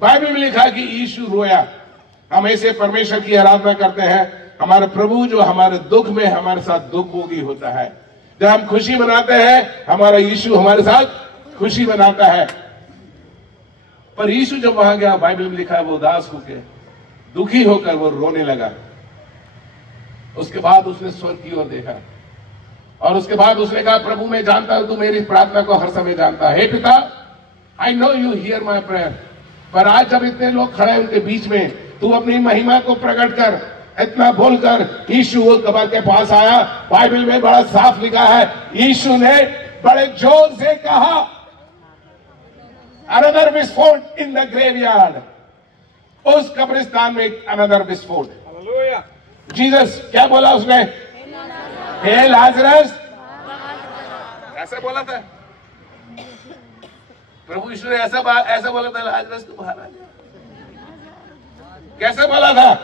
Bible में लिखा कि यीशु रोया। हम ऐसे परमेश्वर की आराधना करते हैं, हमारे प्रभु जो हमारे दुख में हमारे साथ दुख भोगी होता है। जब हम खुशी मनाते हैं, हमारा यीशु हमारे साथ खुशी मनाता है। पर यीशु जब वहां गया, बाइबल में लिखा है वो उदास होकर, दुखी होकर वो रोने लगा। उसके बाद उसने स्वर्ग की ओर देखा और उसके बाद उसने कहा, प्रभु मैं जानता हूं तू मेरी प्रार्थना को हर समय जानता है। हे पिता, I know you here my prayer. पर आज जब इतने लोग खड़े हैं उनके बीच में, तू अपनी महिमा को प्रकट कर। इतना बोलकर यीशु उस कब्र के पास आया। बाइबल में बड़ा साफ लिखा है, यीशु ने बड़े जोर से कहा, अनदर विस्फोट इन द ग्रेवयार्ड। उस कब्रिस्तान में अनदर विस्फोट। जीसस क्या बोला उसने? हे लाजरस, ऐसा बोला था प्रभु यीशु ने, ऐसा बोला था, लाजरस तू बाहर आ जा। कैसे बोला था?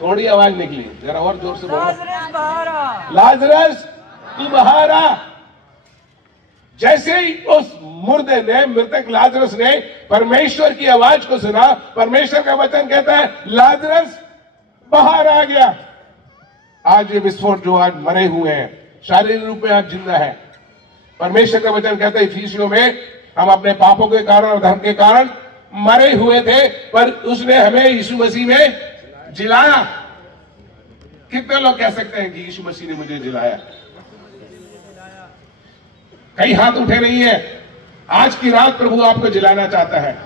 थोड़ी आवाज निकली, जरा और जोर से बोलो, लाजरस तू बाहर आ। जैसे ही उस मुर्दे ने, मृतक लाजरस ने परमेश्वर की आवाज को सुना, परमेश्वर का वचन कहता है लाजरस बाहर आ गया। आज ये विस्फोट जो आज मरे हुए हैं, शारीरिक रूप में आज जिंदा है। परमेश्वर का वचन कहता है इफिसियों में, हम अपने पापों के कारण और धर्म के कारण मरे हुए थे, पर उसने हमें यीशु मसीह में जिलाया। कितने लोग कह सकते हैं कि यीशु मसीह ने मुझे जिलाया? कई हाथ उठे नहीं है। आज की रात प्रभु आपको जिलाना चाहता है।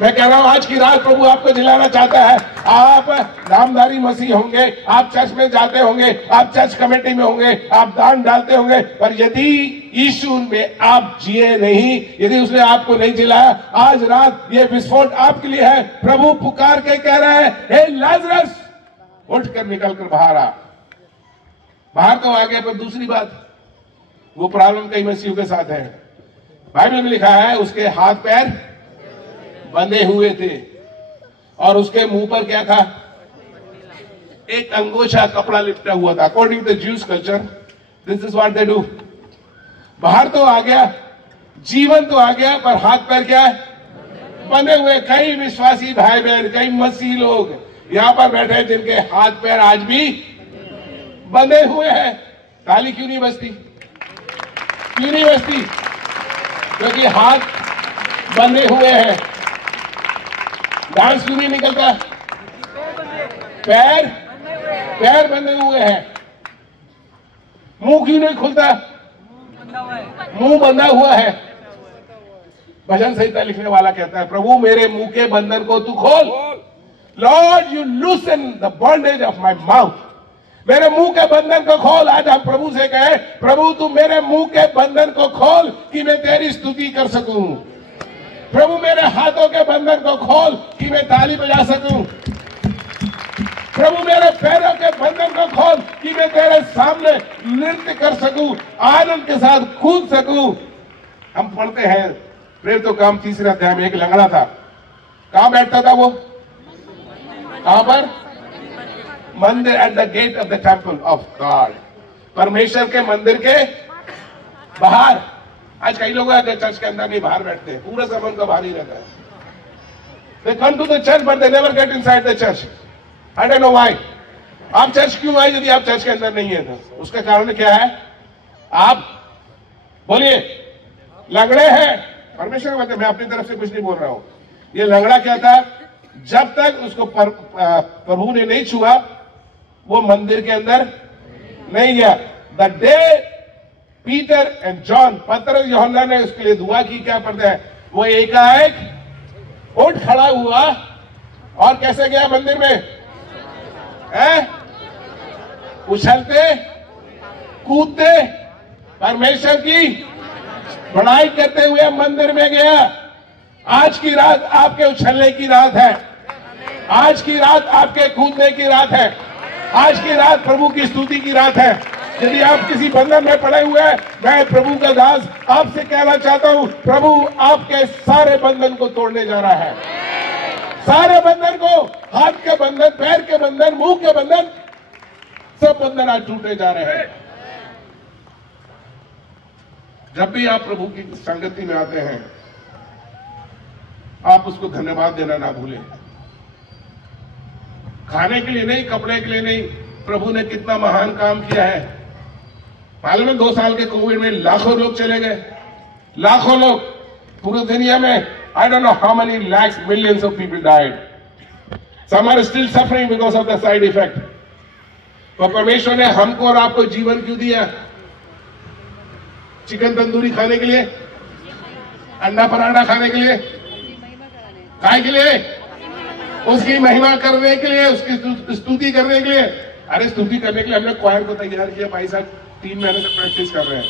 मैं कह रहा हूं, आज की रात प्रभु आपको जिलाना चाहता है। आप नामधारी मसीह होंगे, आप चर्च में जाते होंगे, आप चर्च कमेटी में होंगे, आप दान डालते होंगे, पर यदि यीशु में आप जिए नहीं, यदि उसने आपको नहीं जिलाया, आज रात ये विस्फोट आपके लिए है। प्रभु पुकार के कह रहा है, हे लाजरस उठकर निकल कर बाहर आ। बाहर तो आ गया, पर दूसरी बात, वो प्रॉब्लम कई मसीहों के साथ है। बाइबल में लिखा है उसके हाथ पैर बंधे हुए थे और उसके मुंह पर क्या था? एक अंगोछा कपड़ा लिपटा हुआ था। According to Jews culture, this is what they do. बाहर तो आ गया, जीवन तो आ गया, पर हाथ पैर क्या है? बंधे हुए। कई विश्वासी भाई बहन, कई मसीह लोग यहां पर बैठे हैं जिनके हाथ पैर आज भी बंधे हुए हैं। ताली क्यों नहीं बजती? क्यों नहीं बजती? क्योंकि हाथ बंधे हुए हैं। डांस क्यों नहीं निकलता? पैर बंधे हुए हैं। मुंह क्यों नहीं खुलता? मुंह बंधा हुआ है। भजन संहिता लिखने वाला कहता है, प्रभु मेरे मुंह के बंधन को तू खोल। Lord you loosen the bondage of my mouth. मेरे मुंह के बंधन को खोल। आज हम प्रभु से कहे, प्रभु तू मेरे मुंह के बंधन को खोल कि मैं तेरी स्तुति कर सकूं। प्रभु मेरे हाथों के बंधन को खोल कि मैं ताली बजा सकूं। प्रभु मेरे पैरों के बंधन को खोल कि मैं तेरे सामने नृत्य कर सकूं, आनंद के साथ कूद सकूं। हम पढ़ते हैं प्रेरितों तो काम 3 अध्याय में, एक लंगड़ा था। कहां बैठता था वो? कहां पर? मंदिर, at the gate of the temple of God. परमेश्वर के मंदिर के बाहर। आज कई लोग आते हैं चर्च के अंदर नहीं, बाहर बैठते हैं, पूरा समय उनका बाहर ही रहता है। They come to the church but they never get inside the church. I don't know why. आप चर्च क्यों आए यदि आप चर्च के अंदर नहीं है? तो उसका कारण क्या है? आप बोलिए। लंगड़े हैं। परमेश्वर मतलब, मैं अपनी तरफ से कुछ नहीं बोल रहा हूं। ये लंगड़ा क्या था? जब तक उसको प्रभु ने नहीं छुआ, वो मंदिर के अंदर नहीं गया। The day Peter and John, पतरस यूहन्ना ने उसके लिए दुआ की, क्या पढ़ते हैं? वो एकाएक उठ खड़ा हुआ और कैसे गया मंदिर में? उछलते कूदते परमेश्वर की बड़ाई करते हुए मंदिर में गया। आज की रात आपके उछलने की रात है। आज की रात आपके कूदने की रात है। आज की रात प्रभु की स्तुति की रात है। यदि आप किसी बंधन में पड़े हुए हैं, मैं प्रभु का दास आपसे कहना चाहता हूं, प्रभु आपके सारे बंधन को तोड़ने जा रहा है। सारे बंधन को, हाथ के बंधन, पैर के बंधन, मुंह के बंधन, सब बंधन आज टूटे जा रहे हैं। जब भी आप प्रभु की संगति में आते हैं, आप उसको धन्यवाद देना ना भूलें। खाने के लिए नहीं, कपड़े के लिए नहीं, प्रभु ने कितना महान काम किया है। मालूम है 2 साल के कोविड में लाखों लोग चले गए, लाखों लोग पूरी दुनिया में। I don't know how many lakhs millions of people died. Some are still suffering because of the side effect. तो परमेश्वर ने हमको और आपको जीवन क्यों दिया? चिकन तंदूरी खाने के लिए, अंडा पराठा खाने के लिए, खाने के लिए, उसकी महिमा करने के लिए, उसकी स्तुति करने के लिए। अरे स्तुति करने के लिए हमने क्वायर को तैयार किया भाई साहब, 3 महीने से प्रैक्टिस कर रहे हैं।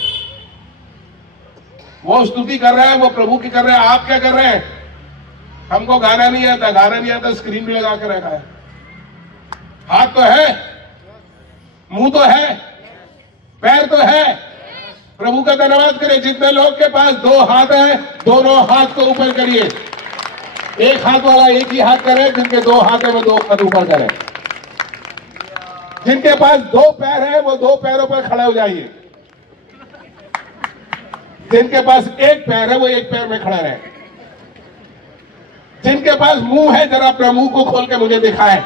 वो स्तुति कर रहा है, वो प्रभु की कर रहे हैं। आप क्या कर रहे हैं? हमको गाना नहीं आता, गाना नहीं आता, स्क्रीन भी लगा के रखा है। हाथ तो है, मुंह तो है, पैर तो है। प्रभु का धन्यवाद करें। जितने लोग के पास 2 हाथ है, दोनों हाथ को ऊपर करिए। एक हाथ वाला एक ही हाथ करे, जिनके 2 हाथ है वो 2 हाथ ऊपर करें। जिनके पास 2 पैर है वो 2 पैरों पर खड़े हो जाइए। जिनके पास 1 पैर है वो 1 पैर में खड़े रहे। जिनके पास मुंह है, जरा अपना मुंह को खोल के मुझे दिखाएं।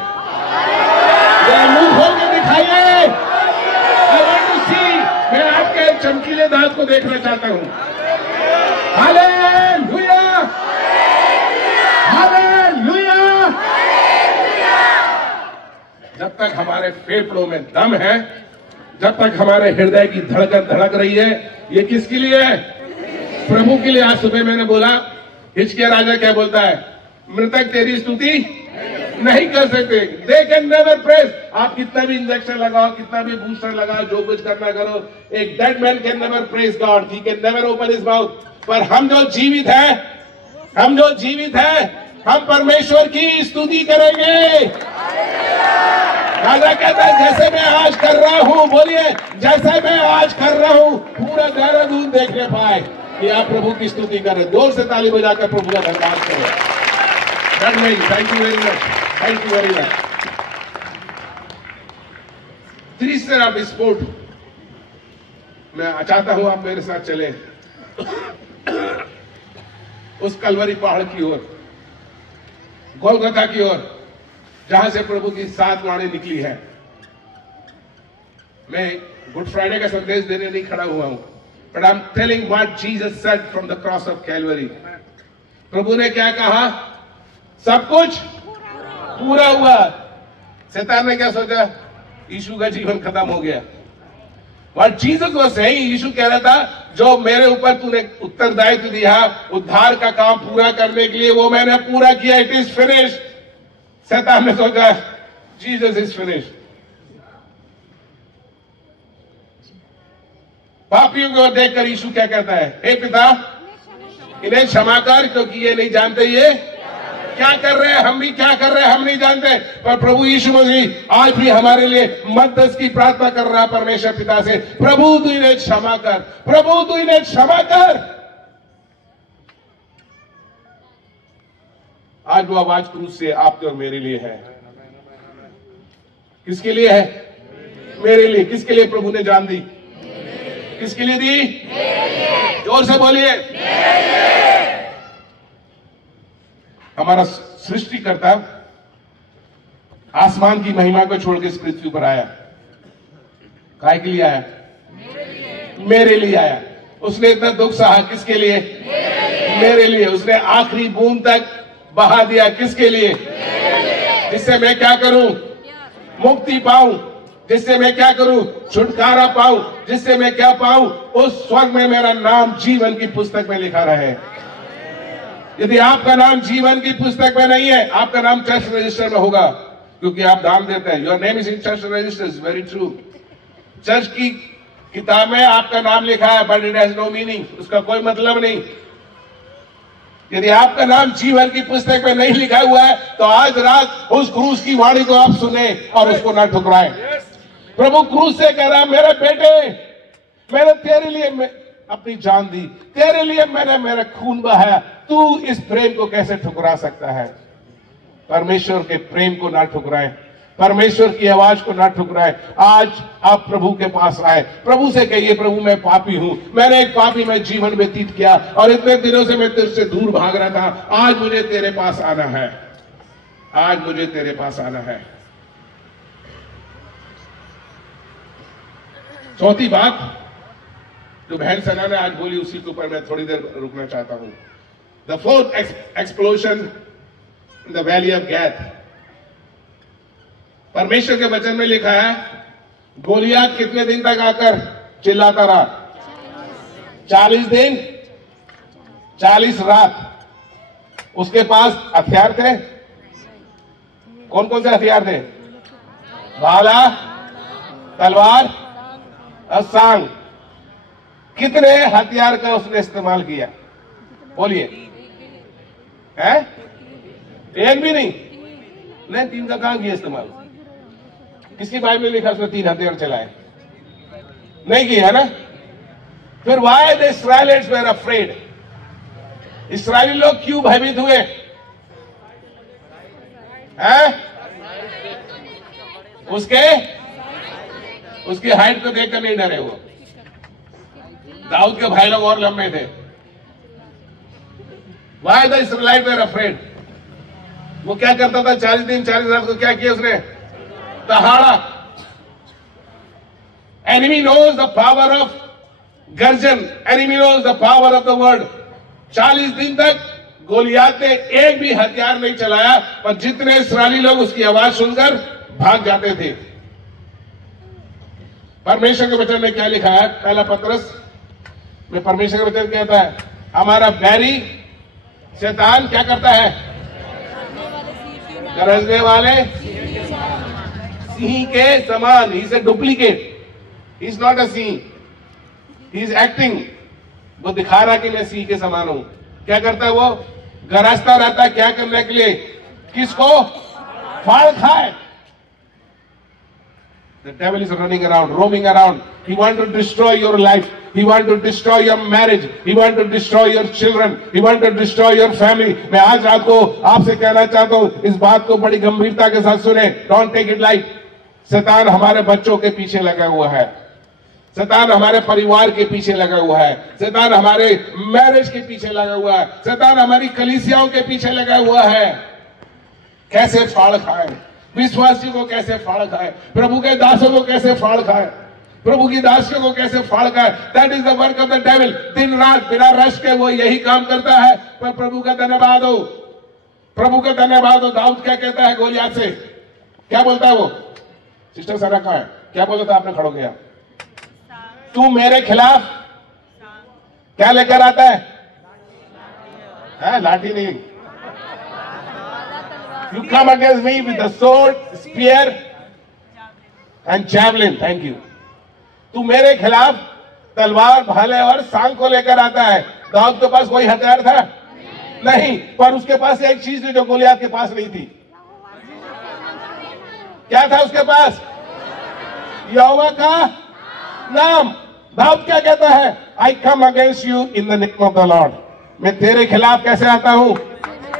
जरा मुंह खोल के दिखाइए। I want to see। मैं आपके चमकीले दांत को देखना चाहता हूं। Hallelujah, hallelujah. जब तक हमारे फेफड़ों में दम है, जब तक हमारे हृदय की धड़कन धड़क रही है, ये किसके लिए है? प्रभु के लिए। आज सुबह मैंने बोला, हिजकिय्याह राजा क्या बोलता है? मृतक तेरी स्तुति नहीं कर सकते। They can never praise. आप कितना भी इंजेक्शन लगाओ, कितना भी बूस्टर लगाओ, जो कुछ करना करो, एक dead man can never praise God. He can never open his mouth. पर हम जो जीवित है, हम जो जीवित है, हम परमेश्वर की स्तुति करेंगे। राजा कहता है जैसे मैं आज कर रहा हूं, बोलिए, जैसे मैं आज कर रहा हूं, पूरा देहरादून देखने पाए कि आप प्रभु की स्तुति कर रहे। जोर से ताली बजाकर प्रभु का धन्यवाद करें। Thank you very much, thank you very much. तीसरा विस्फोट मैं चाहता हूं आप मेरे साथ चलें उस कलवरी पहाड़ की ओर, गोलगथा की ओर, जहां से प्रभु की 7 वाणी निकली है। मैं गुड फ्राइडे का संदेश देने नहीं खड़ा हुआ हूं, but I am telling what Jesus said from the cross of Calvary. प्रभु ने क्या कहा? सब कुछ पूरा हुआ। शैतान ने क्या सोचा? यीशु का जीवन खत्म हो गया। What Jesus was saying, यीशु कह रहा था, जो मेरे ऊपर तूने उत्तरदायित्व दिया उद्धार का काम पूरा करने के लिए, वो मैंने पूरा किया। It is finished. शैतान ने सोचा जीसस इज फिनिश्ड। पापियों को देखकर यीशु क्या कहता है? हे पिता, इन्हें क्षमा कर, क्योंकि ये नहीं जानते ये क्या कर रहे हैं। हम भी क्या कर रहे हैं हम नहीं जानते। पर प्रभु यीशु मसीह आज भी हमारे लिए मध्यस्थ की प्रार्थना कर रहा है परमेश्वर पिता से, प्रभु तू इन्हें क्षमा कर, प्रभु तू इन्हें क्षमा कर। आज वो आवाज क्रूस से आपके और मेरे लिए है। किसके लिए है? मेरे लिए। किसके लिए प्रभु ने जान दी? किसके लिए दी? जोर से बोलिए। हमारा सृष्टिकर्ता आसमान की महिमा को छोड़ के इस पृथ्वी पर आया। काय के लिए आया? मेरे लिए आया। उसने इतना दुख सहा, किसके लिए? मेरे लिए। उसने आखिरी बूंद तक बहा दिया, किसके लिए? जिससे मैं क्या करूं? मुक्ति पाऊं। जिससे मैं क्या करूं? छुटकारा पाऊं। जिससे मैं क्या पाऊं? उस स्वर्ग में मेरा नाम जीवन की पुस्तक में लिखा रहे। यदि आपका नाम जीवन की पुस्तक में नहीं है, आपका नाम चर्च रजिस्टर में होगा, क्योंकि आप दान देते हैं। Your name is in church register. Very true. Church की किताब में आपका नाम लिखा है, but it has no meaning. उसका कोई मतलब नहीं। यदि आपका नाम जीवन की पुस्तक में नहीं लिखा हुआ है, तो आज रात उस क्रूस की वाणी को आप सुने और उसको ना ठुकराएं। प्रभु क्रूस से कह रहा, मेरे बेटे, मैंने तेरे लिए अपनी जान दी, तेरे लिए मैंने मेरा खून बहाया, तू इस प्रेम को कैसे ठुकरा सकता है? परमेश्वर के प्रेम को ना ठुकराएं। परमेश्वर की आवाज को ना ठुकराए। आज आप प्रभु के पास आए, प्रभु से कहिए, प्रभु मैं पापी हूं, मैंने एक पापी में जीवन व्यतीत किया और इतने दिनों से मैं तेरे से दूर भाग रहा था, आज मुझे तेरे पास आना है, आज मुझे तेरे पास आना है। चौथी बात जो बहन सना ने आज बोली, उसी के ऊपर मैं थोड़ी देर रुकना चाहता हूं। The fourth explosion in the valley of Gath. परमेश्वर के वचन में लिखा है, गोलियात कितने दिन तक आकर चिल्लाता रहा? 40 दिन 40 रात। उसके पास हथियार थे। कौन कौन से हथियार थे? भाला, तलवार और सांग। कितने हथियार का उसने इस्तेमाल किया? बोलिए। है? एक भी नहीं? नहीं, 3 का कहां किया इस्तेमाल? किसकी बाइबल में लिखा उसने 3 हथियार चलाए? नहीं किया है ना? फिर Y the Israelites were afraid? इस्राएली लोग क्यों भयभीत हुए? उसकी हाइट को देखकर नहीं डरे वो। दाऊद के भाई लोग और लंबे थे। Why the Israelites were afraid? वो क्या करता था 40 दिन 40 रात को? क्या किया उसने? दहाड़ा। Enemy knows the power of गर्जन, enemy knows the power of the word. 40 दिन तक गोलियात ने एक भी हथियार नहीं चलाया, पर जितने इस्राएली लोग उसकी आवाज सुनकर भाग जाते थे। परमेश्वर के वचन में क्या लिखा है? पहला पत्रस में परमेश्वर के वचन कहता है, हमारा बैरी शैतान क्या करता है? गरजने वाले सिंह के समान। He is a duplicate, he is not a Singh, he is acting. वो दिखा रहा कि मैं सिंह के समान हूं। क्या करता है वो? गरजता रहता है। क्या करने के लिए? किसको? फाड़ खाए। The devil is running around, roaming around. He wants to destroy your life. He wants to destroy your marriage. He wants to destroy your children. He wants to destroy your family. मैं आज रात को आपसे कहना चाहता हूं, इस बात को बड़ी गंभीरता के साथ सुने। Don't take it light. शैतान हमारे बच्चों के पीछे लगा हुआ है, शैतान हमारे परिवार के पीछे लगा हुआ है, शैतान हमारे मैरिज के पीछे लगा हुआ है, शैतान हमारी कलीसियाओं के पीछे लगा हुआ है। कैसे फाड़ खाए? विश्वासी को कैसे फाड़ खाए? प्रभु के दासों को कैसे फाड़ खाए? प्रभु की दासियों को कैसे फाड़ खाए? That is the work of the devil. दिन रात बिना रेस्ट के वो यही काम करता है। पर प्रभु का धन्यवाद हो, प्रभु का धन्यवाद हो। दाऊद क्या कहता है गोलियात से? क्या बोलता है वो? सिस्टर सारा कहां है? क्या बोला था आपने? खड़ो गया। तू मेरे खिलाफ क्या लेकर आता है? लाठी नहीं। You come against me with the sword, spear and javelin. Thank you. तू मेरे खिलाफ तलवार, भाले और सांग को लेकर आता है। दाऊद के पास कोई हथियार था? नहीं, पर उसके पास एक चीज थी जो गोलियात के पास नहीं थी। क्या था उसके पास? यहोवा का नाम। दाऊद क्या कहता है? I come against you in the name of the Lord. मैं तेरे खिलाफ कैसे आता हूं?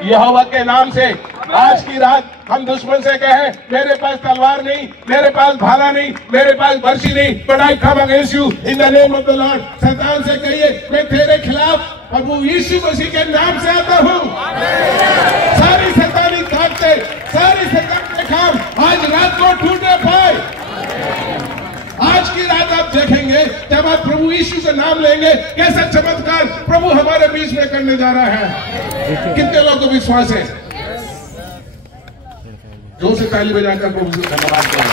यहोवा के नाम से। आज की रात हम दुश्मन से कहें, मेरे पास तलवार नहीं, मेरे पास भाला नहीं, मेरे पास बर्छी नहीं, but I come against you in the name of the Lord. शैतान से कहिए, मैं तेरे खिलाफ प्रभु यीशु मसीह के नाम से आता हूं। सारी शैतानी ताकतें, सारी शैतान के काम आज रात को टूटने पाए। आज की रात आप देखेंगे, जब आप प्रभु यीशु का नाम लेंगे, कैसा चमत्कार प्रभु हमारे बीच में करने जा रहा है। कितने लोगों को विश्वास है? जोर से ताली बजाकर प्रभु से धन्यवाद करें।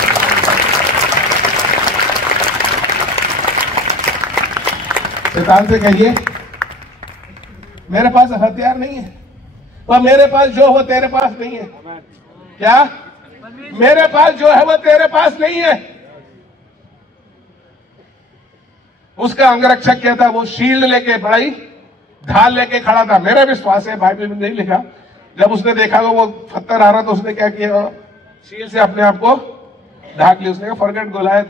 शैतान से कहिए, मेरे पास हथियार नहीं है, पर मेरे पास जो है वो तेरे पास नहीं है। क्या? मेरे पास जो है वो तेरे पास नहीं है। उसका अंगरक्षक क्या था? वो शील्ड लेके, बड़ाई ढाल लेके खड़ा था। मेरा विश्वास है, बाइबल में नहीं लिखा, जब उसने देखा तो वो पत्थर आ रहा, तो उसने क्या किया? शील्ड से अपने आप को ढाक लिया। उसने कहा, forget Goliath,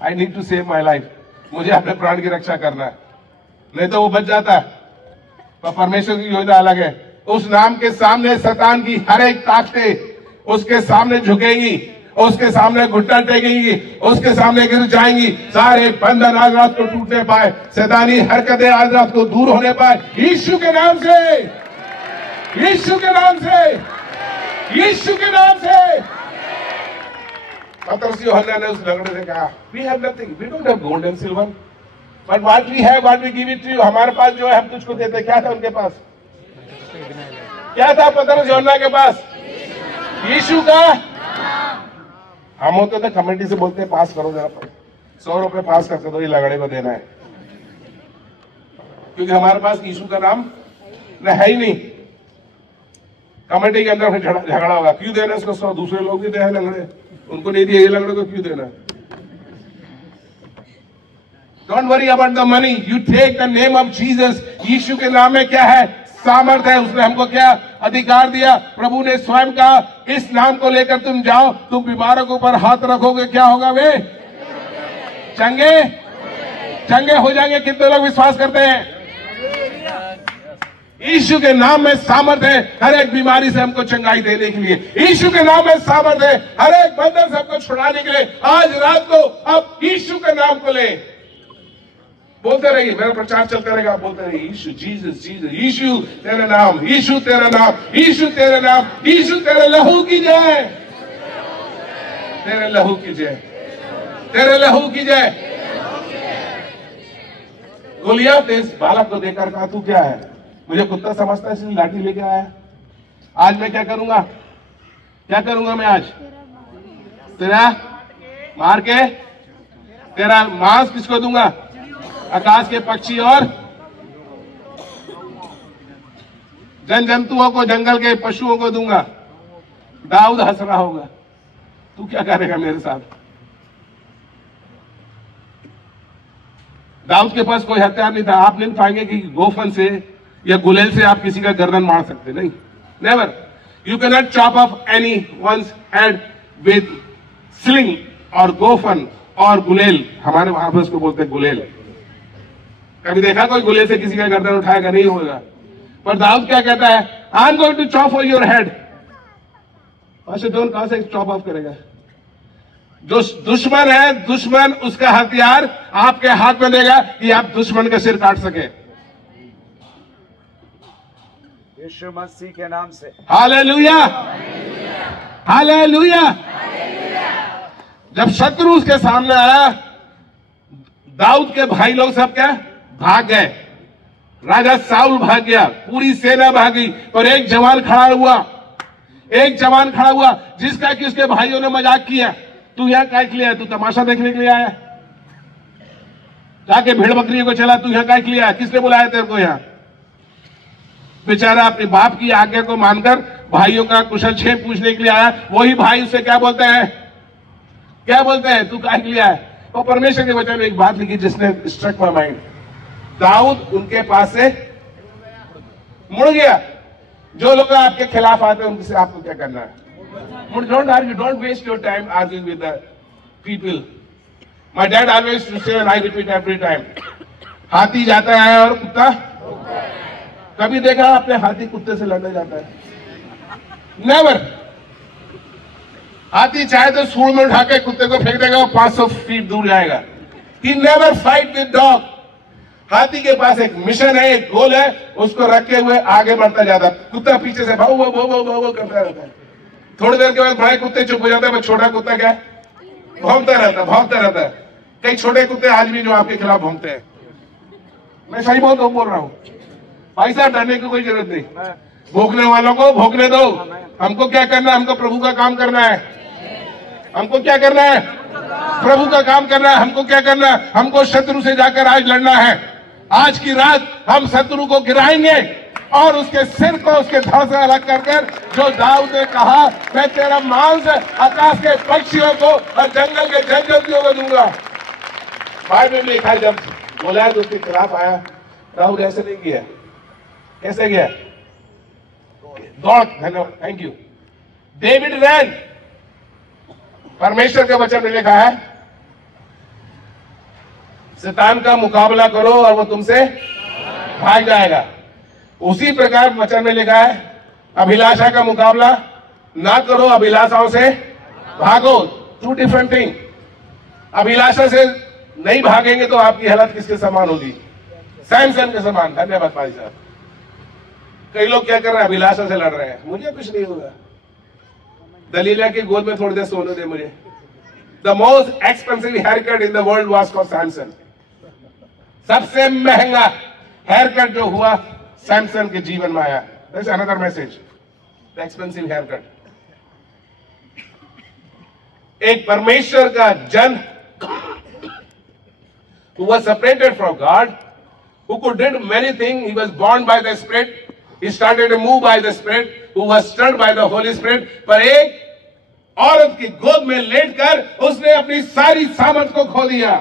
I need to save my life. मुझे अपने प्राण की रक्षा करना है, नहीं तो वो बच जाता है। पर परमेश्वर की योजना अलग है। उस नाम के सामने शैतान की हर एक ताकतें उसके सामने झुकेगी। उसके सामने घुटना टेकेंगी, उसके सामने गिर जाएंगी। सारे बंधन आज रात को टूटने पाए, शैतानी हरकतें आज रात को दूर होने पाए, यीशु के नाम से, यीशु के नाम से, यीशु के नाम से। पतरस यूहन्ना ने उस लंगड़े से कहा, we have nothing, we don't have gold and silver, but what we have, what we give it to you. हमारे पास जो है हम तुझको देते। क्या था उनके पास? क्या था पतरस यूहन्ना के पास? यीशु का। हम होते थे कमेटी से बोलते हैं पास करो जरा, 100 रुपए पास करके दो, ये लगड़े को देना है, क्योंकि हमारे पास यीशु का नाम है ही नहीं। कमेटी के अंदर फिर झगड़ा होगा, क्यों देना इसको 100, दूसरे लोग भी दे हैं लंगड़े, उनको नहीं दिए, ये लंगड़े को क्यों देना? Don't worry about the money, you take the name of Jesus. यीशु के नाम में क्या है? सामर्थ्य है। उसने हमको क्या अधिकार दिया? प्रभु ने स्वयं कहा, इस नाम को लेकर तुम जाओ, तुम बीमारों के ऊपर हाथ रखोगे, क्या होगा? वे चंगे चंगे हो जाएंगे। कितने लोग विश्वास करते हैं? यीशु के नाम में सामर्थ्य है हर एक बीमारी से हमको चंगाई देने के लिए। यीशु के नाम में सामर्थ्य है हर एक बंधन से हमको छुड़ाने के लिए। आज रात को आप यीशु के नाम को ले, बोलते रहिए, मेरा प्रचार चलता रहेगा, आप बोलते रहिए, यीशु, जीसस, जीसस, यीशु तेरा नाम, यीशु तेरा नाम, यीशु तेरा नाम, यीशु तेरे लहू की जय, तेरे लहू की जय, तेरे लहू की जय। गोलियत ने इस बालक को देखकर कहा, तू क्या है? मुझे कुत्ता समझता है इसलिए लाठी लेके आया। आज मैं क्या करूंगा? क्या करूंगा मैं आज? तेरा मार के तेरा मांस किसको दूंगा? आकाश के पक्षी और जन जंतुओं को, जंगल के पशुओं को दूंगा। दाऊद हंस रहा होगा, तू क्या करेगा मेरे साथ? दाऊद के पास कोई हथियार नहीं था। आप नहीं पाएंगे कि गोफन से या गुलेल से आप किसी का गर्दन मार सकते, नहीं, never. You can not chop of any once head with sling और गोफन और गुलेल। हमारे वहां पर उसको बोलते हैं गुलेल। कभी देखा कोई गुलेल से किसी का गर्दन उठाएगा? नहीं होगा। पर दाऊद क्या कहता है? I am going to chop off your head. कहां से चॉप ऑफ करेगा? जो दुश्मन है, दुश्मन उसका हथियार आपके हाथ में देगा कि आप दुश्मन का सिर काट सके, यीशु मसीह के नाम से। Hallelujah, hallelujah. जब शत्रु उसके सामने आया, दाऊद के भाई लोग सब क्या भाग गए। राजा साउल भाग गया, पूरी सेना भागी, और एक जवान खड़ा हुआ, एक जवान खड़ा हुआ जिसका कि उसके भाइयों ने मजाक किया। तू यहां काय के लिए आया? तू तमाशा देखने के लिए आया? जाके भेड़ बकरियों को चला, तू यहां काय के लिए आया? किसने बुलाया तेरे को यहां? बेचारा अपने बाप की आज्ञा को मानकर भाइयों का कुशल क्षेम पूछने के लिए आया। वही भाई उसे क्या बोलते हैं? क्या बोलते हैं? तू काय के लिए आया? और परमेश्वर के वचन में एक बात लिखी जिसने स्ट्रक माय माइंड। दाऊद उनके पास से मुड़ गया। जो लोग आपके खिलाफ आते हैं उनसे आपको क्या करना है? Don't argue, don't waste your time arguing with the people. My dad always to say, and I repeat every time, हाथी जाता है और कुत्ता। कभी देखा आपने हाथी कुत्ते से लड़ने जाता है? नेवर। हाथी चाहे तो सूंड में उठा के कुत्ते को फेंक देगा, वो 500 फीट दूर जाएगा। He never fight with dog. हाथी के पास एक मिशन है, एक गोल है, उसको रखे हुए आगे बढ़ता जाता है। कुत्ता पीछे से भाव भाव भाव भाव करता रहता है। थोड़ी देर के बाद बड़े कुत्ते चुप हो जाते हैं, छोटा कुत्ता क्या भौंकता रहता है। कई छोटे कुत्ते आज भी जो आपके खिलाफ भौंकते हैं। मैं सही बोल रहा हूं भाई साहब, डरने की कोई जरूरत नहीं। भोंकने वालों को भोंकने दो। हमको क्या करना है? हमको प्रभु का काम करना है। हमको क्या करना है? प्रभु का काम करना है। हमको क्या करना है? हमको शत्रु से जाकर आज लड़ना है। आज की रात हम शत्रु को गिराएंगे और उसके सिर को उसके धड़ से अलग कर जो दाऊद ने कहा, मैं तेरा मांस आकाश के पक्षियों को और जंगल के जंतुओं को दूंगा। बाइबल में लिखा, जब गोलियत उसके खिलाफ आया, दाऊद ऐसे नहीं किया। कैसे गया? दौड़। धन्यवाद, थैंक यू। डेविड रैन। परमेश्वर के वचन में लिखा है, शैतान का मुकाबला करो और वो तुमसे भाग जाएगा। उसी प्रकार वचन में लिखा है, अभिलाषा का मुकाबला ना करो, अभिलाषाओं से भागो, टू डिफरेंट थिंग। अभिलाषा से नहीं भागेंगे तो आपकी हालत किसके समान होगी? सैमसन के समान। धन्यवाद भाई साहब। कई लोग क्या कर रहे हैं? अभिलाषा से लड़ रहे हैं, मुझे कुछ नहीं होगा, दलीला की गोद में थोड़ी देर सोने दे मुझे। The most expensive hair cut in the world was for Samson. सबसे महंगा हेयर कट जो हुआ सैमसन के जीवन में आया। That's another message, the expensive hair cut. एक परमेश्वर का जन who was separated from God, who could do many things. He was born by the Spirit. He started to move by the Spirit, who was stirred by the Holy Spirit. पर एक औरत की गोद में लेटकर उसने अपनी सारी सामर्थ को खो दिया।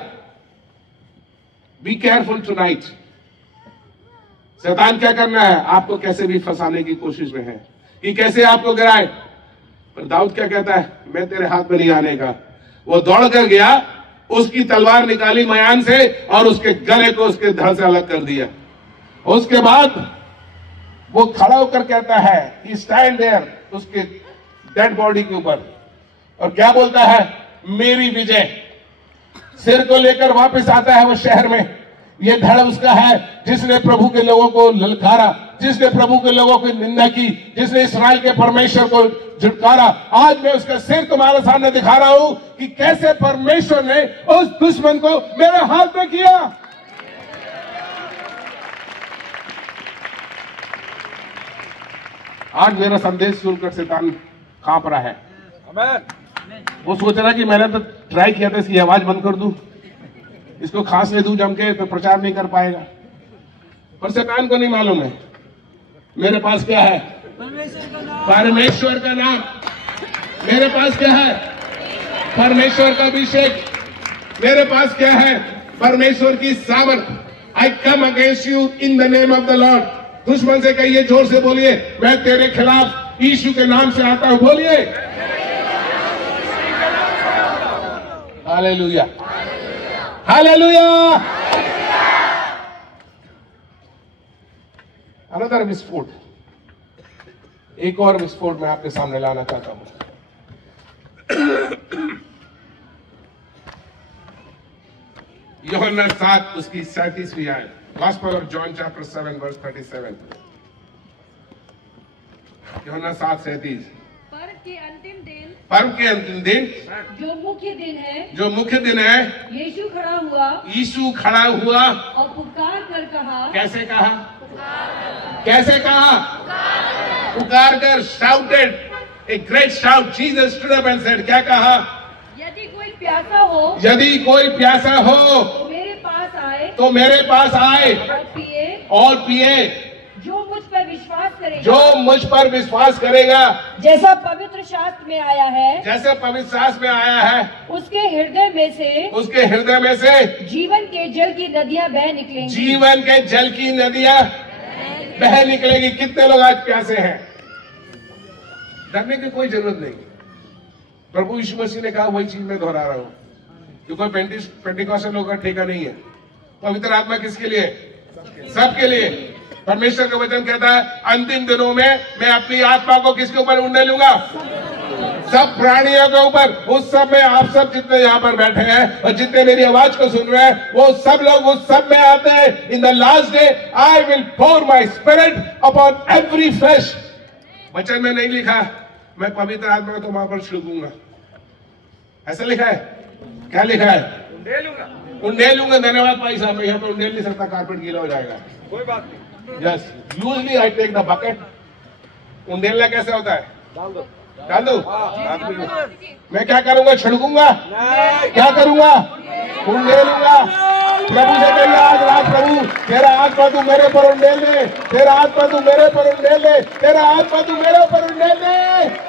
Be careful tonight. शैतान क्या करना है? आपको कैसे भी फंसाने की कोशिश में है कि कैसे आपको गिराए। पर दाऊद क्या कहता है? मैं तेरे हाथ में नहीं आने का। वो दौड़ कर गया, उसकी तलवार निकाली मयान से और उसके गले को उसके धड़ से अलग कर दिया। उसके बाद वो खड़ा होकर कहता है, ही स्टैंड देयर, उसके डेड बॉडी के ऊपर, और क्या बोलता है? मेरी विजय। सिर को लेकर वापस आता है वो शहर में। ये धड़ उसका है जिसने प्रभु के लोगों को ललकारा, जिसने प्रभु के लोगों की निंदा की, जिसने इस्राएल के परमेश्वर को झुटकारा। आज मैं उसका सिर तुम्हारे सामने दिखा रहा हूं कि कैसे परमेश्वर ने उस दुश्मन को मेरे हाथ में किया। आज मेरा संदेश सुनकर शैतान कांप रहा है। वो सोच रहा कि मैंने तो ट्राई किया था इसकी आवाज बंद कर दूं, इसको खांसने दूं जम के तो प्रचार नहीं कर पाएगा। पर शैतान को नहीं मालूम है मेरे पास क्या है। परमेश्वर का नाम। मेरे पास क्या है? परमेश्वर का अभिषेक। मेरे पास क्या है? परमेश्वर की सामर्थ। I come against you in the name of the lord. दुश्मन से कहिए, जोर से बोलिए, मैं तेरे खिलाफ यीशु के नाम से आता हूं। बोलिए हालेलुया, हालेलुया। अनदर विस्फोट, एक और विस्फोट मैं आपके सामने लाना चाहता हूं। यूहन्ना 7 उसकी 37वीं आयत। Gospel of John chapter 7 verse 37। यूहन्ना 7:37। पर्व के अंतिम दिन, पर्व के अंतिम दिन, जो मुख्य दिन है, जो मुख्य दिन है, यीशु खड़ा हुआ, यीशु खड़ा हुआ और पुकार कर कहा। कैसे कहा? कैसे कहा? पुकार कर, shouted a great shout। Jesus stood up and said, क्या कहा? यदि कोई प्यासा हो, यदि कोई प्यासा हो तो मेरे पास आए, तो मेरे पास आए और पिए। और पिए। जो मुझ पर विश्वास करेगा, जो मुझ पर विश्वास करेगा, जैसा पवित्र शास्त्र में आया है, जैसे पवित्र शास्त्र में आया है, उसके हृदय में से, उसके हृदय में से जीवन के जल की नदियां बह निकलेंगी। जीवन के जल की नदियां बह निकलेगी। कितने लोग आज प्यासे हैं? डरने की कोई जरूरत नहीं। प्रभु यीशु मसीह ने कहा, वही चीज मैं दोहरा रहा हूं कि कोई पेंटिकॉस्टल लोगों का ठेका नहीं है। पवित्र आत्मा किसके लिए? सबके लिए। परमेश्वर का वचन कहता है, अंतिम दिनों में मैं अपनी आत्मा को किसके ऊपर उंडेलूंगा? सब प्राणियों के ऊपर। उस सब में आप सब जितने यहाँ पर बैठे हैं और जितने मेरी आवाज को सुन रहे हैं, वो सब लोग उस सब में आते हैं। In the last day I will pour my spirit upon every flesh. वचन में नहीं लिखा मैं पवित्र आत्मा को वहां पर छिड़कूंगा, ऐसा लिखा है? क्या लिखा है? उंडेलूंगा। धन्यवाद भाई साहब। मैं यहाँ पर उंडेल नहीं सकता, कारपेट गीला हो जाएगा। कोई बात नहीं। Yes, usually I take the bucket. उंडेलना कैसे होता है? डाल दो। मैं क्या करूंगा? छिड़कूंगा। क्या करूंगा? उंडेलूंगा। प्रभु से कहिए, आज रात प्रभु तेरा आत्मा तू मेरे पर उंडेल दे, तेरा आत्मा तू मेरे पर उंडेल दे, तेरा आत्मा तू मेरे पर उंडेल दे।